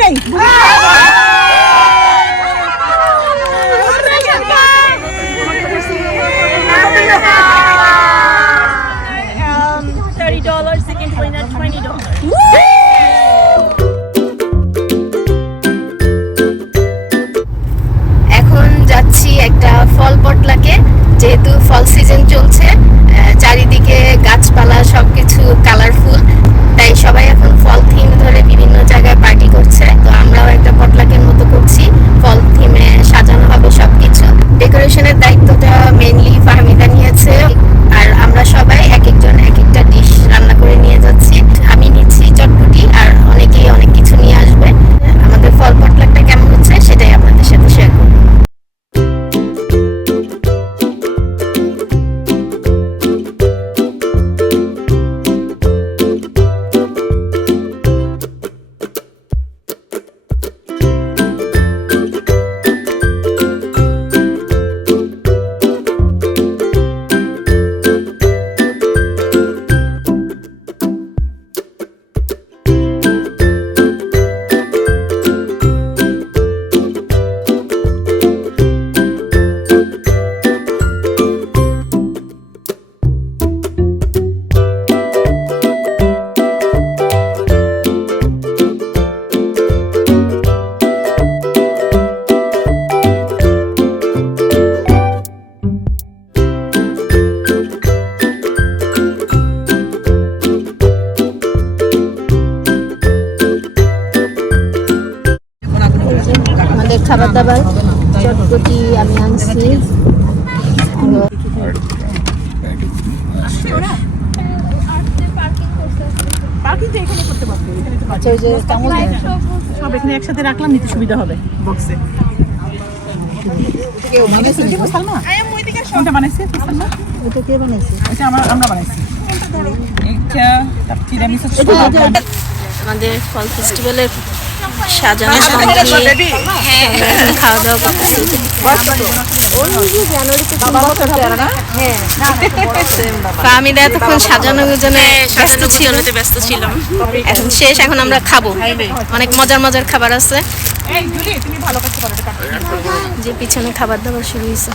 পারি নাই। $30, second winner $20. এখন যাচ্ছি একটা ফল পটলাকে, যেহেতু ফল সিজন চলছে, চারিদিকে গাছপালা সবকিছু কালারফুল, তাই সবাই এখন ফল থিম ধরে বিভিন্ন জায়গায় পার্টি করছে। তো আমরাও একটা পটলাকের মতো করছি, ফল থিমে সাজানো হবে সবকিছু। ডেকোরেশনের দায়িত্বটা মেইনলি ফাহমিদা নিয়েছে, আর আমরা সবাই এক একজন এক একটা ডিশ রান্না করে নিয়ে যাচ্ছি। আমি নিচ্ছি চটপটি, আর অনেকেই অনেক কিছু নিয়ে আসবে। আমাদের ফল পটলাকটা কেমন হচ্ছে সেটাই আপনাদের সাথে শেয়ার করব। আমাদের খাবার দাবার চটপটি আমি আনছি। সব এখানে একসাথে রাখলাম, নিতে সুবিধা হবে বক্সে। কোনটা বানাইছে? এটা কে বানাইছে? এটা আমরা বানাইছি। আমাদের ফল ফেস্টিভ্যালের সাজানো সামগ্রী খাওয়া দাওয়া করতেছি। ফাহমিদা এতক্ষণ সাজানো গুজনে ব্যস্ত ছিলাম, এখন শেষ, এখন আমরা খাবো। অনেক মজার মজার খাবার আছে, যে পিছনে খাবার দাবার শুরু হয়েছে।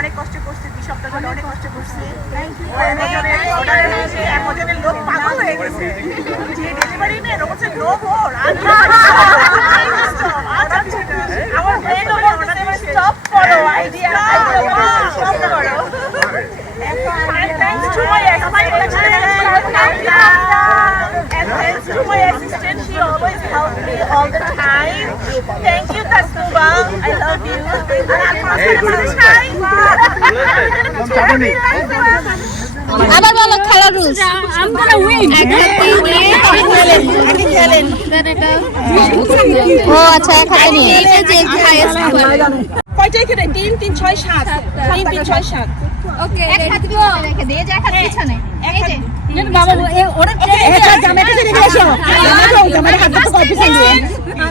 অনেক কষ্ট করছি, 2 সপ্তাহ ধরে অনেক কষ্ট করছি। লোক পাগল হয়ে গেছে, যে ডেলিভারি মেয়ে রোবটে লোভ ওর আমার স্টপ করো আইডিয়া স্টপ করো। Thanks to my assistant, she always helps me all the time. Thank you, Kastuba. I love you. আবার বলো খেলার রুলস। I'm gonna win. ও আচ্ছা, এক হাতে নিয়ে কয়টা এখানে? 3 3 6 7 3 3 6 7। ওকে, এক হাতে রেখে দিয়ে যে এক হাত পিছনে। এই যে বাবা ওরে এটা জামাটা দিয়ে এসো, জামাটা হাত তো কয় পিছনে দিয়ে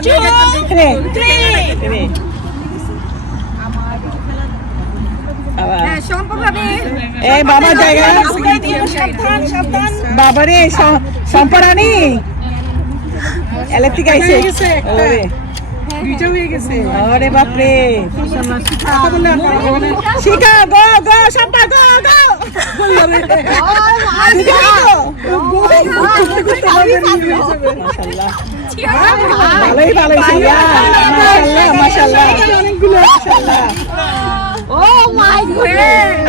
2 3 এই বাবা জায়গা সাবধান বাবারে সম্পরানি এলেক্ট্রিক আইছে ওরে দুইটা হয়ে গেছে আরে বাপ রে শিখা গো গো সবটা গো গো বললো রে মাশাআল্লাহ ভালোই মাশাআল্লাহ মাশাআল্লাহ অনেকগুলো মাশাআল্লাহ ও মাই গড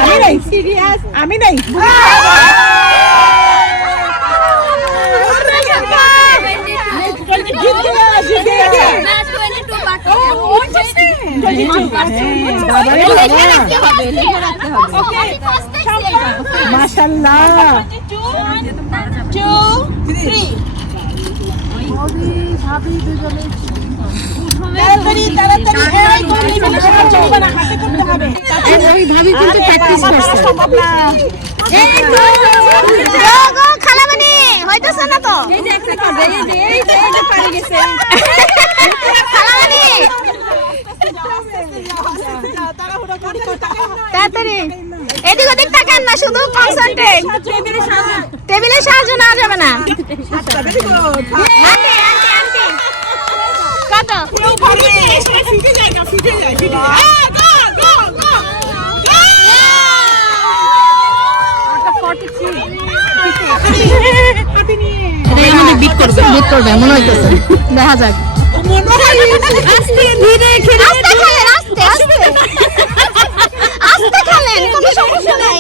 আমি নাই সিরিয়াস আমি নাই মাশাআল্লাহ 1 2 3 তাড়াতাড়ি ভাবি কিন্তু প্র্যাকটিস করছে গো খালামণি হইতাছে না তো এই যে একটা কাজ এই যে পানি গেছে খালামণি তাড়াতাড়ি এদিক ওদিক তাকান না শুধু কনসেন্ট্রেট টেবিলে সাহায্য না যাবে না আন্টি কত ফিটে যায় বিট করবে মনে হইতেছে দেখা যাক আস্তে ধীরে খেলে আস্তে খেলেন কোনো সমস্যা নাই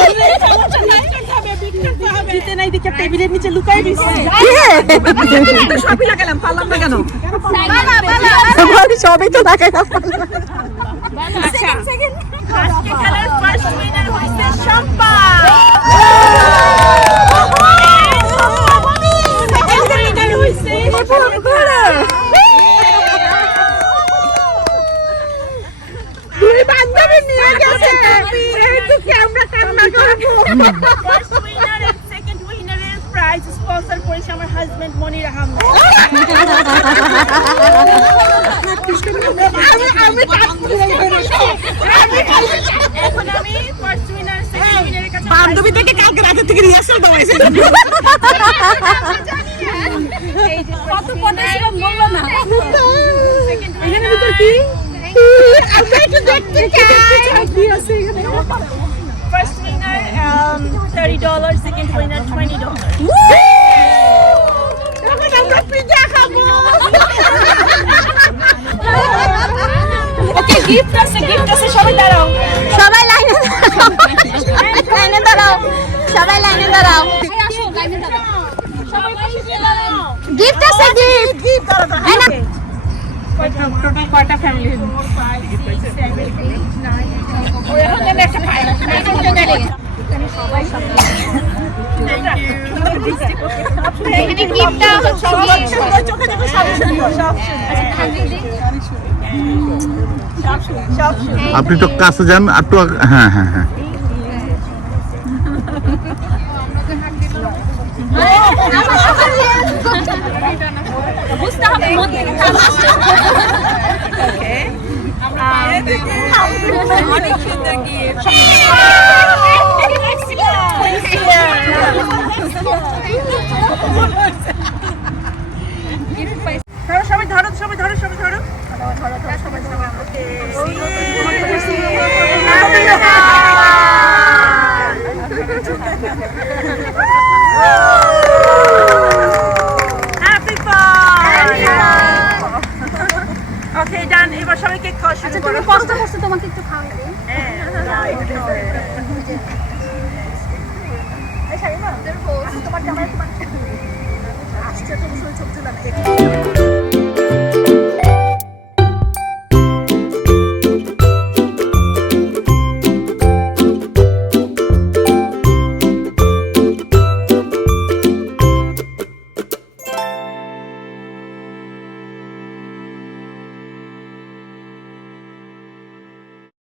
ফিটে নাই দেখে টেবিলের নিচে লুকাই দিছে সবই লাগালাম পারলাম না কেন সবই তো লাগাইলাম আচ্ছা আজকে খেলার ফার্স্ট উইনার হইছে Shampa First winner and second winner is prize sponsor করেছে আমার হাজবেন্ড মনির আহমেদ এখন আমি ফার্স্ট উইনার সেকেন্ড উইনারের কাছে বান্ধবী থেকে কালকে রাতে থেকে রিহার্সাল দেওয়াইছে কত পদে ছিল বললো না সেকেন্ড উইনার কি আমি একটু দেখতে চাই কি আছে এখানে First winner $30, second winner $20. Okay, gift আছে সবাই দাঁড়াও সবাই লাইনে দাঁড়াও আসো লাইনে দাঁড়াও সবাই পাশে দাঁড়াও গিফট আছে গিফট টোটাল কয়টা ফ্যামিলি 4 5 6 7 8 9 ওই এখন একটা পাই সবাই এখানে গিফটটা সবাই চোখে দেখো সব আপনি তো কাছে যান একটু হ্যাঁ হ্যাঁ হ্যাঁ বুঝতে হবে মধ্যে ওকে অনেক সুন্দর গিফট সবাই ধরো ওকে ডান এবার সবাই কেক খাওয়া শুরু করো তুমি কষ্ট করছো তোমাকে একটু খাওয়াই দিই তোমার জামাই আসছে তো ছোট ছোট